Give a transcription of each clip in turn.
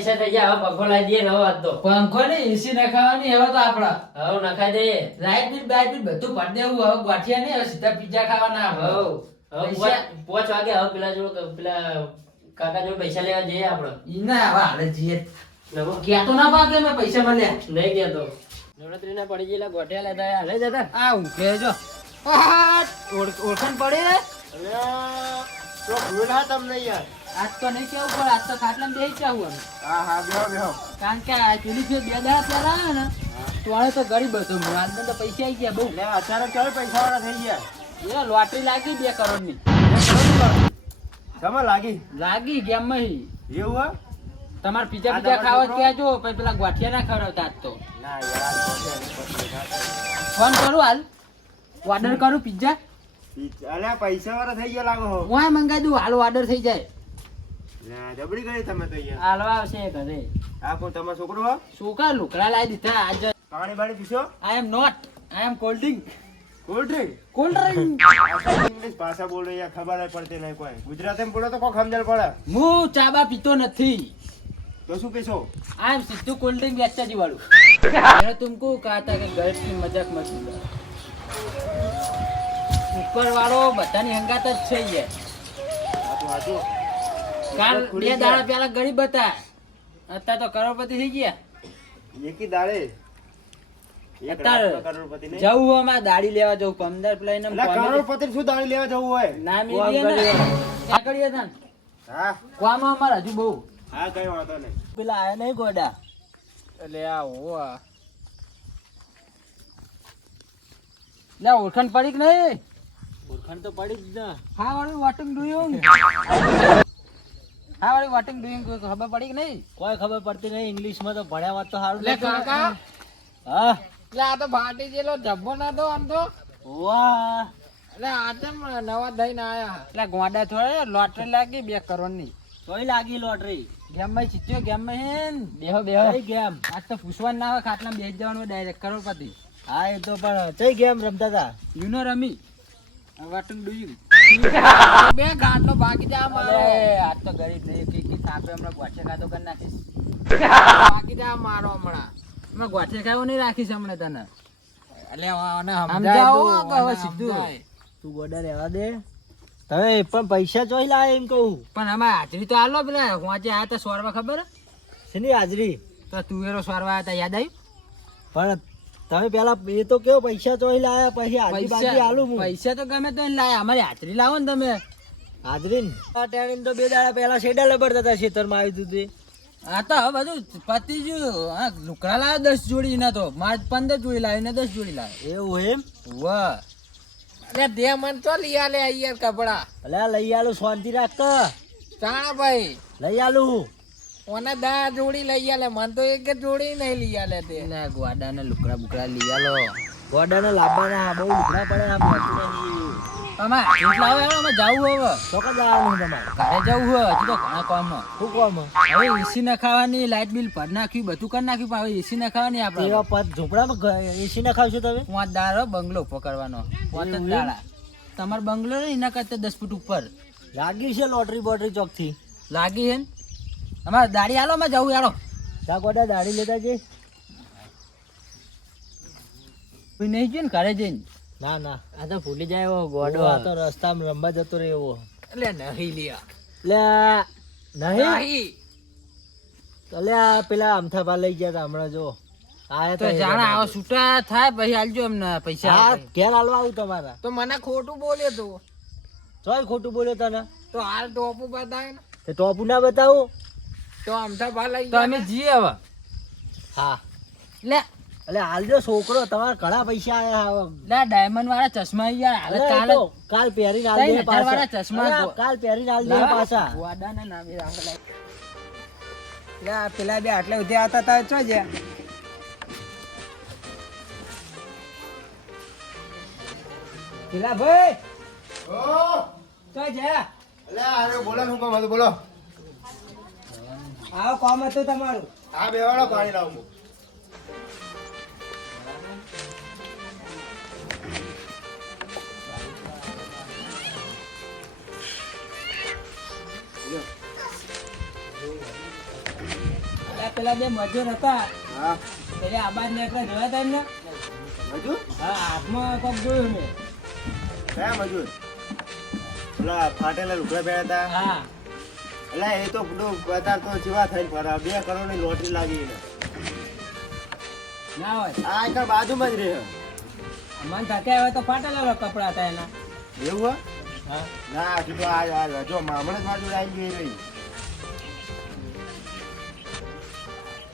પૈસા થઈ ગયા. હવે પંખો લાવી દઈએ નવો હતો. પંખો ને એસી નખાવાની હવે તો આપડા હવે નખાઈ દઈએ. લાઈટ બિલ બાઈટ બિલ બધું ભરી દેવું. હવે ગાંઠિયા નહીં, હવે સીધા પિઝા ખાવાના હવે પૈસા 5 વાગે હવે પેલા જોડે પેલા કાકા જોડે પૈસા લેવા જઈએ આપણે. ઈના હવે હાલે જઈએ. નવો ક્યાં તો ના પાકે મેં પૈસા મળ્યા નહીં ગયા તો નવરાત્રીના પડી ગયેલા ગોઠિયા લેતા હાલે જતા. આ ઊંઘે જો ઓળખાણ પડે તો ભૂલા તમને યાર. આજ તો નહીં કેવું પણ આજ તો ખાટલામાં બેસી જાવું અમે. હા હા બેહો બેહો. કારણ કે આ પેલી ફેર 2 દાડા પહેલા આવ્યો ને તોણે તો ગરીબ હતો હું. આજમાં તો પૈસા આવી ગયા બહુ. એટલે અત્યારે કેવી પૈસા વાળા થઈ ગયા. એ લોટરી લાગી 2 કરોડની. સમજ લાગી લાગી ગેમમાં એવું હે? તમારે પીઝા આ પીઝા ખાવા તમારે કહેજો પછી પેલા ગોઠિયા ના ખવડાવતા આજ તો. ના યાર ફોન કરું હાલ ઓર્ડર કરું પીઝા. અલ્યા પૈસા વાળા થઈ ગયા લાગો હો. હું મંગાવી દઉં હાલ ઓર્ડર થઈ જાય. ના જબડી ગઈ તમે તો યાર. હાલવા આવશે ઘરે. આ કોણ તમારો છોકરો હો? છોકરા લુકડા લાવી દીધા આજે. પાણી બાણી પીશો? I am not I am cold drink. Cold drink? Cold drink English ભાષા બોલો યાર, ખબર નહીં પડતી નહીં કોઈ. ગુજરાતીમાં બોલો તો કોઈ સમજણ પડે. હું ચાબા પીતો નથી. તો શું પીશો? I am Sidhu cold drink बेचता जी वालू मैंने तुमको कहा था कि गर्ल्स की मजाक मत उड़ाओ. ऊपर वाળો બધાની હંગાત જ છે યાર. આ તો હાચું. કાલ 2 દાડા પહેલા ગરીબ હતા અત્યારે તો કરોડપતિ થઈ ગયા. એકી દાડે એક અત્યારે રાતમાં કરોડપતિ નહીં. જવું હોય અમારે દાડી લેવા જવું 15 પ્લાઇન અલ્યા કરોડપતિ શું દાડી લેવા જવું હોય? ના મિલીએ ને ક્યાં કરીએ તન હા કોમાં અમાર હજુ બહુ હા કઈ વાંધો નહીં. પેલા આયા નહીં ગોડા એટલે આ હોવા લે ઓળખાણ પડી કે નહીં? ઓળખાણ તો પડી જ ના. હા વાળું વોટિંગ ડુઈંગ હા વાળું વોટિંગ ડુઈંગ કોઈ ખબર પડી કે નહીં? કોઈ ખબર પડતી નહીં. ઇંગ્લિશમાં તો ભણ્યા વાત તો સારું લે કાકા હા લે આ તો ભાટી જેલો જબ્બો ના દો આમ તો વાહ એટલે આ તેમ નવા દઈને આયા એટલે ગોડા થોડા લોટરી લાગી 2 કરોડની. તોય લાગી લોટરી. ગેમ માં જીત્યો ગેમ માં હેન બેહો બેહો કઈ ગેમ? આજ તો પૂછવાનું ના આવે ખાટલા બેસી જવાનું ડાયરેક્ટ કરોડપતિ. હા એ તો પણ કઈ ગેમ રમતા હતા? યુનો રમી વોટિંગ ડુઈંગ બે ગાટલો ભાગી જા મારો. આજ તો ગરીબ નહીં કે તાપે હમણાં ગોઠે ખાતો કરી નાખીશ. ભાગી જા મારો હમણાં હમણાં ગોઠે ખાયો નહીં રાખીશ હમણાં તને. એટલે આને સમજાવો કે હવે સીધું તું ગોડા રહેવા દે. તમે પણ પૈસા ચોઈ લાવે એમ કહું. પણ અમારે હાજરી તો આલો પેલા વાંચે આયા તા સોરવા ખબર હે? શેની હાજરી? તો તુવેરો સોરવા આયા તા યાદ આવ્યું? પણ તમે પેલા એ તો કેવો પૈસા ચોઈ લાયા પછી હાજરી બાજી આલું હું. પૈસા તો ગમે તો લાયા અમારી હાજરી લાવો ને તમે. હાજરી ને આ ટેણીને તો 2 દાડા પહેલા શેડા લબડતા હતા ખેતરમાં આવી દીધું. હા તો હવે બધું પતી ગયું. હા લુકડા લાવ્યો 10 જોડી ના તો માર 15 જોડી લાવી ને 10 જોડી લાવ્યો. એવું એમ? વાહ અરે દે મન તો લઈ આલે યાર કપડા. અલ્યા લઈ આલું શાંતિ રાખ તો. ચાણા ભાઈ લઈ આલું. ઓને 10 જોડી લઈ આલે મન તો એક જ જોડી નહીં લઈ આલે તે. લે ગોડા ને લુકડા બુકડા લઈ આલો. ગોડાને લાવવાના બહુ લુકડા પડે આ બેઠું નહીં. અમાર લાવો યાર અમે જાવું હવે. ચોક્કસ જવાનું તમારે. ઘરે જવું હોય હજી તો ઘણા કામ શું કોમ? હવે એસી ના ખાવાની લાઇટ બિલ ભર નાખ્યું બધું કરી નાખ્યું પણ હવે એસી ના ખાવાની આપણે એવા પદ ઝૂંપડામાં એસી ના ખાવશો તમે? 5 દાડો બંગલો ઉભો કરવાનો 5 દાડા. તમારો બંગલો ને એના કરતા 10 ફૂટ ઉપર લાગી છે લોટરી બોટરી ચોક થી લાગી હે. અમારે દાડી હાલો માં જવું યારો. તા ગોડા દાડી લેતા જઈ. કોઈ નહીં જોયું ને ઘરે જઈને? ના ના આ તો ભૂલી જાય એવો ગોડો. આ તો રસ્તામાં રમવા જતો રહે એવો. એટલે નહીં લ્યા લે નહીં નહીં અલે આ પેલા અમથાભા લઈ ગયા તા હમણાં જો આયા તો જાણે આવો છૂટા થાય પછી આલજો એમને પૈસા. હા ઘેર હાલવા આવું તમારા. તો મને ખોટું બોલ્યો તું ચોય ખોટું બોલ્યો તને? તો હાલ ટોપું બતાવે ને તે ટોપું ના બતાવું? તો અમથા ભા લઈ તો અમે જીએ હવે. હા લે એટલે હાલજો છોકરો તમારા ઘણા પૈસા આયા હવે. લે ડાયમંડ વાળા ચશ્મા યાર હાલ અરે કાલે તો કાલ પહેરીને હાલ દે 3000 વાળા પાછા. ચશ્મા અરે કાલ પહેરીને હાલ દે પાછા. ગોડા ને નામે રાખલા. લે પેલા બે આટલે ઉધે આવતા તા ચો જે પેલા ભાઈ ચો જે અલે આરે બોલો શું કામ હતું બોલો. આવો કામ હતું તમારું. આ બેવાડો પાણી લાવું હું. પેલા બે મજૂર હતા હા એટલે આબાદ ને એકલા જોયા તા એમને મજૂર હા હાથમાં કોક જોયું મેં કયા મજૂર પેલા ફાટેલા લુગડા પહેર્યા હતા હા એટલે એ તો અત્યારે તો જેવા થઈને ફરા 2 કરોડની લોટરી લાગી એને ના હોય આ એક બાજુમાં જ રહે મન થકે હવે તો ફાટેલા કપડા હતા એના એવું હા ના હજુ તો આ જો હમણાં જ બાજુ આવી ગઈ રહી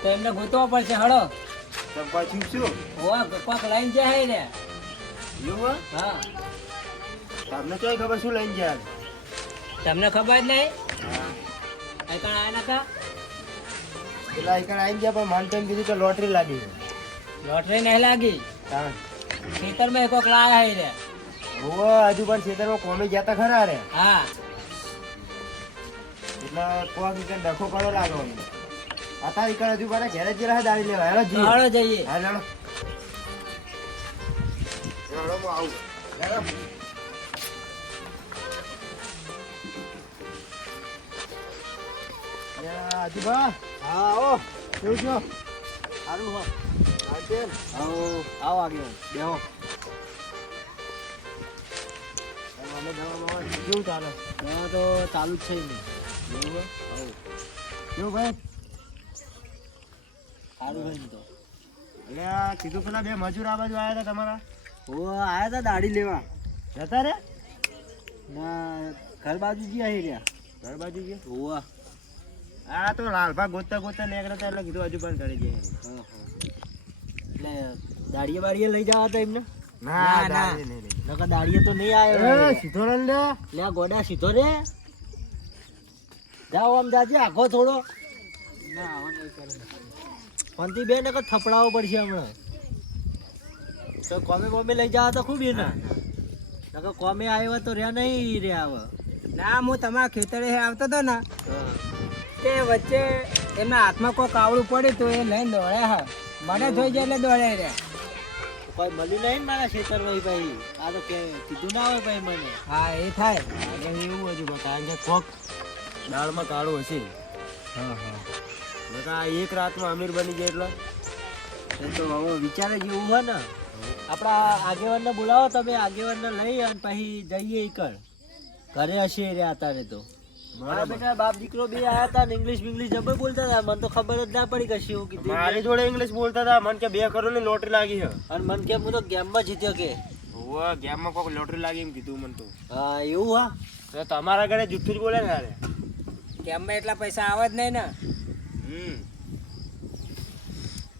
તો એમને ગોતવો પડશે હળો તો પછી શું હોવા કોક લઈને જાય ને એવું હા તમને કઈ ખબર શું લઈને ગયા તમને ખબર જ નહીં હા અહીં કણ આયા નતા પેલા એકણ આવી ગયા પણ મને તો એમ કીધું કે લોટરી લાગી લોટરી નહીં લાગી હા ખેતરમાં કોક લાયા હે રે હજુ પણ ખેતરમાં કોમી ગયા તા ખરા રે હા એટલે કોક ઈકણ ડખો કરો લાગો અમને અત્યારે ઈકણ હજુ મારે ઘરે જ રહે દાડી લેવા હેલો જી હળો જઈએ હા લેડો લેડો હું આવું લેડો આજુબા હા આવો કેવું છો સારું હો કેમ આવો આવો આગળ બેહો મને દવા કેવું ચાલે દવા તો ચાલુ જ છે ને કેવું આવો કેવું ભાઈ સારું હોય ને તો એટલે આ કીધું પેલા બે મજૂર આ બાજુ આવ્યા હતા તમારા ઓ આયા તા દાઢી લેવા જતા રે ના ઘર બાજુ જી આવી રહ્યા ઘર બાજુ ગયા હોવા આ તો લાલભા ગોતતા ગોતતા નીકળતા એટલે કીધું હજુ પણ કરી જઈએ એટલે દાડીએ બાડીએ લઈ જવા હતા એમને ના ના. દાડી નહીં લઈ નકર દાડીએ તો નહીં આવ્યો એ સીધો રન લે લે આ ગોડા સીધો રે જાઓ આમ જાજે આખો થોડો ફંતી બે નકર થપડાવો પડશે હમણાં તો કોમે બોમે લઈ જવા તો ખૂબ એને નકર કોમે આવ્યા તો રહ્યા નહીં રે આવે ના હું તમારા ખેતરે આવતો હતો ને તે વચ્ચે એમના હાથમાં કોઈ કાવડું પડ્યું તો એ લઈને દોડ્યા હા મને જોઈ જાય એટલે દોડ્યા રહ્યા કોઈ મળ્યું નહીં ને મારા ખેતરમાં ભાઈ આ તો કે કીધું ના હોય ભાઈ મને હા એ થાય આગળ એવું હજુ બતાવે કે કોક દાળમાં કાળું હશે હા હા બકા એક રાતમાં અમીર બની જાય એટલે એ તો હવે વિચારે જેવું હોય ને આપણા આગેવાનને બોલાવો તમે આગેવાનને લઈ અને પછી જઈએ ઈકણ ઘરે હશે રે અત્યારે તો મારા બેટા બાપ દીકરો બે આયા હતા ને ઇંગ્લિશ બિંગ્લિશ જબર બોલતા હતા મને તો ખબર જ ના પડી કશી એવું કીધું મારી જોડે ઇંગ્લિશ બોલતા હતા મને કે 2 કરોડની લોટરી લાગી છે અને મને કે હું તો ગેમમાં જીત્યો કે ઓવા ગેમમાં કોક લોટરી લાગી એમ કીધું મને તો હા એવું હા તો તમારા ઘરે જુઠ્ઠું જ બોલે ને યાર કેમમાં એટલા પૈસા આવે જ નહીં ને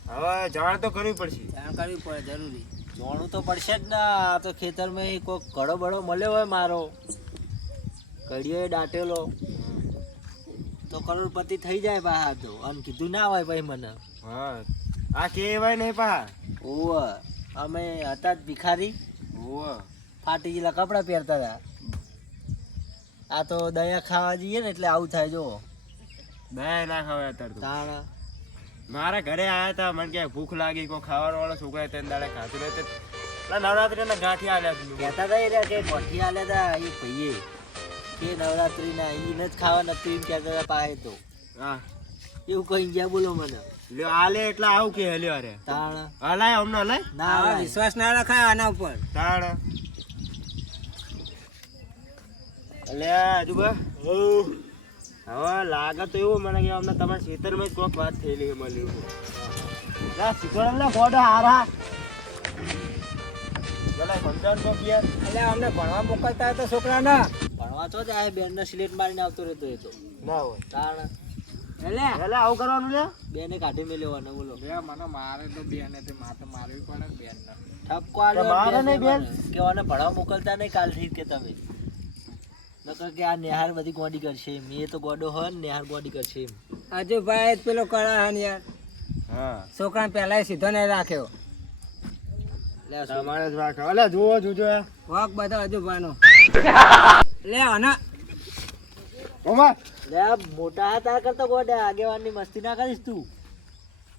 હવે જાણ તો કરવી પડશે જાણ કરવી પડે જરૂરી જોણું તો પડશે જ ને આ તો ખેતરમાં કોઈ ઘડો બળો મળ્યો હોય મારો ઘડીઓ દાટેલો તો કરોડપતિ થઈ જાય બહાર તો અને કીધું ના હોય ભાઈ મને હા આ કેવાય નહીં પા ઓવ અમે હતા જ ભિખારી ઓવા ફાટી ગયેલા કપડાં પહેરતા હતા આ તો દયા ખાવા જઈએ ને એટલે આવું થાય જો દયા ના ખવાય અત્યારે તો તાણ મારા ઘરે આયા હતા મને કે ભૂખ લાગી કોઈ ખાવાનો વાળો છોકરા ત્રણ દાડે ખાતું નહીં નવરાત્રીના ગાંઠી આલ્યા કહેતા હતા એ રહ્યા કે ગોઠી આલ્યા હતા એ ભાઈએ કે નવરાત્રીના એને જ ખાવા નતું એમ કહેતા હતા પાસે તો હા એવું કહી ગયા બોલો મને લ્યો આલે એટલે આવું કે લ્યો અરે તાણ હલાય અમને હલાય ના આવા હોય. વિશ્વાસ ના રખાય આના ઉપર તાણ એટલે હજુ બા હવે લાગે તો એવું મને કે અમને તમારા ખેતરમાં જ કોઈક વાત થયેલી મળ્યું શીખવાડ ગોડો હારા પેલા સમજાવ કોક યાર એટલે અમને ભણવા મોકલતા હોય તો છોકરા ના ભણવા તો જ આ બેનને સિલેટ મારીને આવતો રહેતો એ તો ના હોય તાણ એટલે એટલે આવું કરવાનું લે બેને કાઢી મેલ્યો બોલો મને મારે તો બેન તે મારે મારવી પડે બેન ઠપકો તો મારે નહીં બેન. કે ઓને ભણવા મોકલતા નહીં કાલથી કે તમે નકર કે આ નેહાર બધી ગોડી કરશે એમ એ તો ગોડો હોય ને નેહાર ગોડી કરશે એમ હજુ ભાઈ પેલો કરા હન યાર હા છોકરાને પહેલા સીધો નહીં રાખ્યો લે આ શું? તમારે જ રાખો અલે જુઓ જોજો વાક બધા હજુ ભાઈનો લે આના ઓમા લે આ મોટા હાથ આ કરતો ગોડા આગેવાનની મસ્તી ના કરીશ તું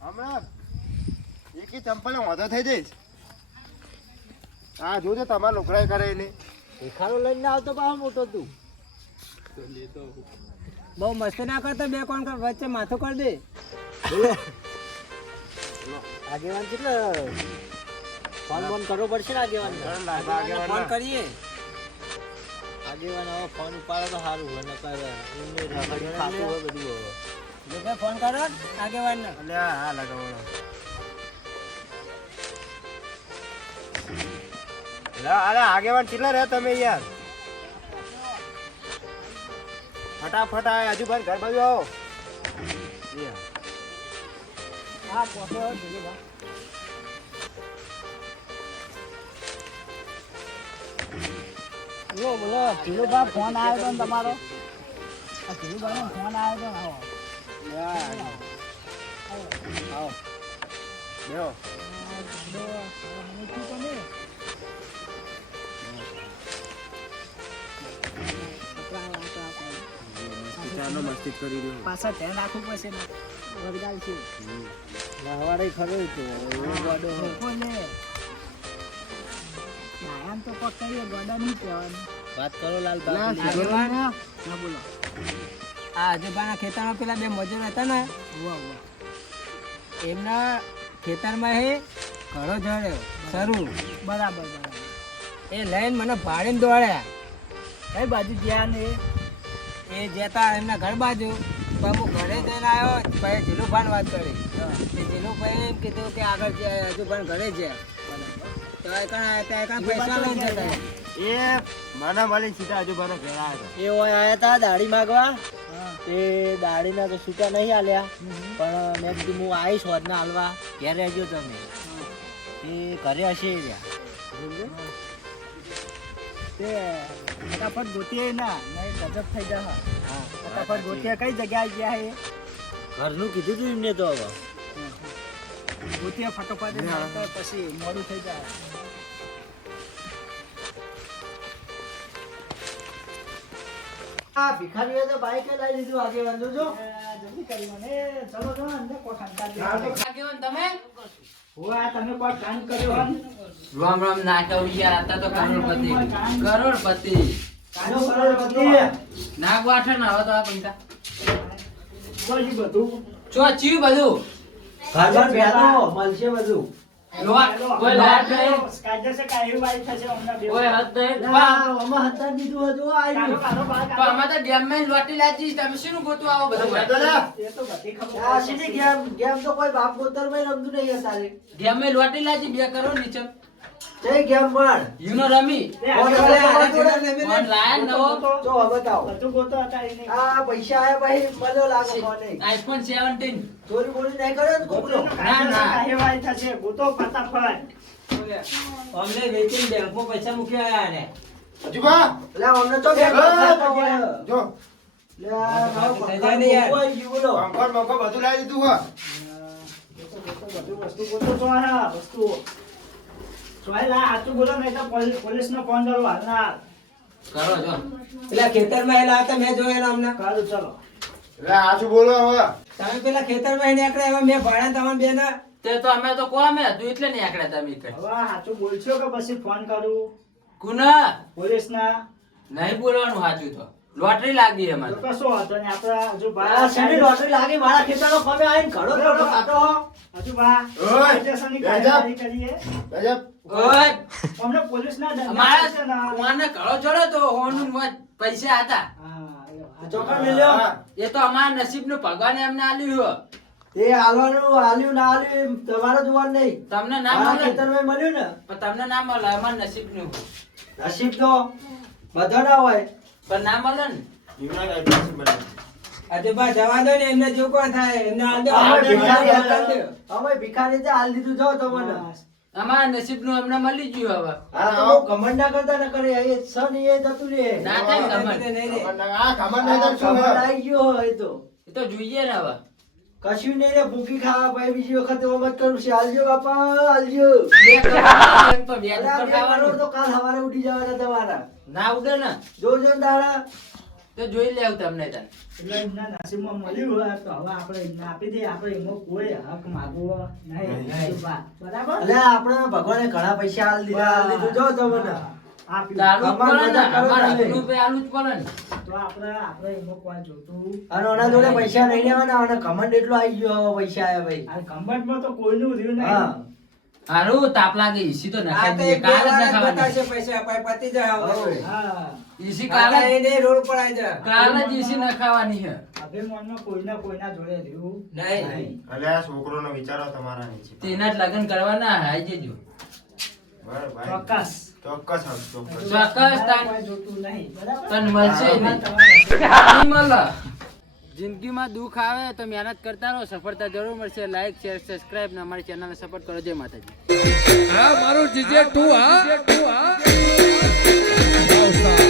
હમણાં એકી ચંપલે વાંધો થઈ જઈશ હા જોજો તમારા લોકરાય કરે એને ભેખાડો લઈને આવતો પાછો મોટો તું બહુ મસ્તી ના કરતો બે કોણ કર વચ્ચે માથું કરી દે આગેવાન કેટલો ફોન બોન કરવો પડશે ને આગેવાન ફોન કરીએ. આગેવાન હવે ફોન ઉપાડો તો સારું હોય નકર એમને રખડ્યું ખાતું હોય બધું હવે. લોકો ફોન કરો આગેવાન ને. અલ્યા હા લગાવવાનો. અરે આગેવાન કેટલા રહ્યા તમે યાર? ફટાફટ આ હજુ ભાઈ ઘર બાજુ આવો. હા પોતે જુદી બા. બોલો ધીરુભા ફોન આવ્યો તો ને તમારો. આ ધીરુભાઈ નો ફોન આવ્યો તો ને આવો. આવો બેહો. ચાલો મસ્તી કરી રહ્યો. પાછા ધ્યાન રાખવું પડશે ને. વરગાલ છે. નાવાડે ખરો તો એવો ગોડો બોલે. નાયાન તો કોક કરીએ ગોડા નહીં કહેવાનું. વાત કરો લાલ બાપુ. આગેવાન હા બોલો. આ આજુબાના ખેતરમાં પેલા બે મજૂર હતા ને એમના ખેતરમાં એ ઘરો જડ્યો શરૂ બરાબર એ લઈને મને ભાડીને દોડ્યા. કઈ બાજુ ગયા ને એ જતા એમના ઘર બાજુ. બાબુ ઘરે જઈને આવ્યો પછી જીલુભાન વાત કરી. જીલુભાઈ એમ કીધું કે આગળ આજુબાન ઘરે જ્યાં તો પૈસા લઈને જતા. એ મને મળી સીધા હજુ ભાઈ ઘેર આવ્યા એ ઓય આયા તા દાઢી માંગવા. એ દાઢીના તો છૂટા નહીં આલ્યા પણ મેં કીધું હું આવીશ હોદના હાલવા ઘેર રહેજો તમે. એ ઘરે હશે એ રહ્યા. તે ફટાફટ ગોતીએ ના નહીં ગજબ થઈ જાય. હા ફટાફટ ગોતીએ કઈ જગ્યાએ ગયા એ ઘરનું કીધું તું એમને તો હવે. ગોતીએ ફટાફટ નહીં તો પછી મોડું થઈ જાય. આ ભિખારીએ તો બાઈક લાવી દીધું આગેવાન જો. જલ્દી કરી મને ચલો ચલો અંદર કોઈ ખાનતા આગેવાન તમે હોવા તમે કોઈ કામ કર્યો હન રામ રામ ના કહું યાર હતા તો કરોડપતિ કાનો કરોડપતિ. ના ગોઠે ના હવે તો આ પૈસા કોઈ બધું ચો ચીયું બધું ઘરમાં બેઠો મળશે બધું. કોઈ લાટ નહીં કાજે છે કાઈ વાઈ થશે અમને બે કોઈ હદ નહીં ના, આમાં હતા દીધું હતું આ કારો આવ્યું. કારો બાર પણ અમે તો ડેમ માં લોટી લાજી તમે શું ગોતું આવો બધું એ તો બધી ખબર આ સીધી ગેમ તો કોઈ બાપ પોતરમાં રમતું નહીં અત્યારે. ડેમ માં લોટી લાજી 2 કરોડ નીચે જય ગેમ પણ યુનો રમી કોણ ફોન લાયા નવો જો બતાવો. બધું ગોતો હતા એને આ પૈસા આયા ભાઈ મળ્યો લાગો કોને. આઈફોન 17 ચોરી બોરી નહીં કર્યો ને કોકનો. ના, ના. કાઈ વાઈ થશે ગોતો ફટાફટ અમને વેચીને બેંકો પૈસા મૂકી આયા ને હજુ બા લે અમને તો ગેમ જો. જો લે આ મારો થઈ જાય ને યાર. કોઈ જીવ બોલો. બંકો બધું લાવી દીધું હો. બધું વસ્તુ ગોતો તો આ વસ્તુ સોયલા હાચું બોલો નહીં તો પોલીસ નો ફોન કરો હાલના કરો જો પેલા ખેતરમાં એલા હતા મેં જોયેલા અમને કાલું ચલો એટલે આજુ બોલો હવે. તમે પેલા ખેતરમાં એને આકડા એવા મેં ભાડા તમારા બેના તે તો અમે તો કોમે હતું એટલે નહીં આકડા તમે કઈ હવે હાચું બોલશો કે પછી ફોન કરું કુના પોલીસ ના નહીં બોલવાનું સાચું તો લોટરી લાગી અમારે તો કશો હતો ને આપણે હજુ આ શેની લોટરી લાગી મારા ખેતરનો ખમે આવીને ઘડો ઘડો ખાતો હો. હજુ બા ઓય, સ્ટેશનની બેજા. કાર્યવાહી કરીએ ગજબ. ઓય અમને પોલીસ ના દંડ અમારા છે ને કોને ઘરો ચડ્યો તો હોનું પૈસા હતા હા ચોકડ મેલ્યો. એ તો અમારા નસીબનું ભગવાને એમને આલ્યું એ હાલવાનું હાલ્યું ના હાલ્યું એમ તમારે જોવાનું નહીં. તમને ના મારા મળે ખેતરમાં મળ્યું ને પણ તમને ના મળે અમારા નસીબનું નસીબ તો બધા ના હોય. પણ ના મળે ને યુના ગાઈડ બને. આજે બા જવા દો ને એમને જો કોણ થાય એમને હાલ દો અમે ભિખારી હાલ દો. હતા. અમે ભિખારી તે હાલ દીધું જાઓ તમને. અમારા નસીબનું અમને મળી ગયું હવે આ તો બહુ ઘમંડ ના કરતા ન કરે એ સન એ જતું રહે. ના થાય તમે ગમન. નહીં રે. આ ખબર નહીં આ તો શું ઘમંડ હે? આઈ ગયો હોય તો એ તો જોઈએ ને હવે કશું નહીં રે ભૂખી ખાવા પછી બીજી વખત એવો મત કરું છે. હાલજો બાપા હાલજો. 2 કરોડ તો વ્યાજ અરે આ ઉપર બે કરોડ ખાવાનું તો કાલ સવારે ઉઠી જવાના તમારા. ના ઉડે ને જોજો ને દાડા. તો જોઈ લેવું તમને તને એટલે એમના નસીબમાં મળ્યું હોય તો હવે આપણે એમને આપી દઈએ આપણે એમાં કોઈ હક માગવો નહીં હજુ બા. બરાબર અલે આપણે ભગવાને ઘણા પૈસા હાલ દીધા હાલ દીધું જો તમને. ચાલુ જ પડે ને, બધા કરો અમારે તમે. હકનું પે આલુ જ પડે ને. તો આપણે એમાં કોઈ જોતું અને ઓના જોડે પૈસા નહીં લેવાના અને કમંડ એટલો આવી ગયો હવે પૈસા આયા ભાઈ આ કમ્બટમાં તો કોઈનું રહ્યું હા નહીં. હારું તાપ લાગે ઈસી તો આ નખાઈ તો દઈએ. એક કાલ જ વાર જ નખાવાની. બતાવશે પૈસા, પછી પતી જાય હવે. હા ઈસી કાલે કાલ જ એને રોડ પર આવી જા. કાલ જ ઈસી નખાવાની છે. અભિમાનમાં કોઈના જોડે રહ્યું નહીં. અલ્યા છોકરોનો વિચારો તમારા નીચે તેના જ લગ્ન કરવાના હાઈ જજો. બરાબર ભાઈ. ચોક્કસ ચોક્કસ આવ, ચોક્કસ ચોક્કસ તાન કોઈ જોતું નહીં બરાબર તન મળશે નહીં. તમારે નહીં મળે. જિંદગીમાં દુઃખ આવે તો મહેનત કરતા રહો, સફળતા જરૂર મળશે. લાઈક શેર સબસ્ક્રાઇબ ને અમારી ચેનલને સપોર્ટ કરો. જય માતાજી.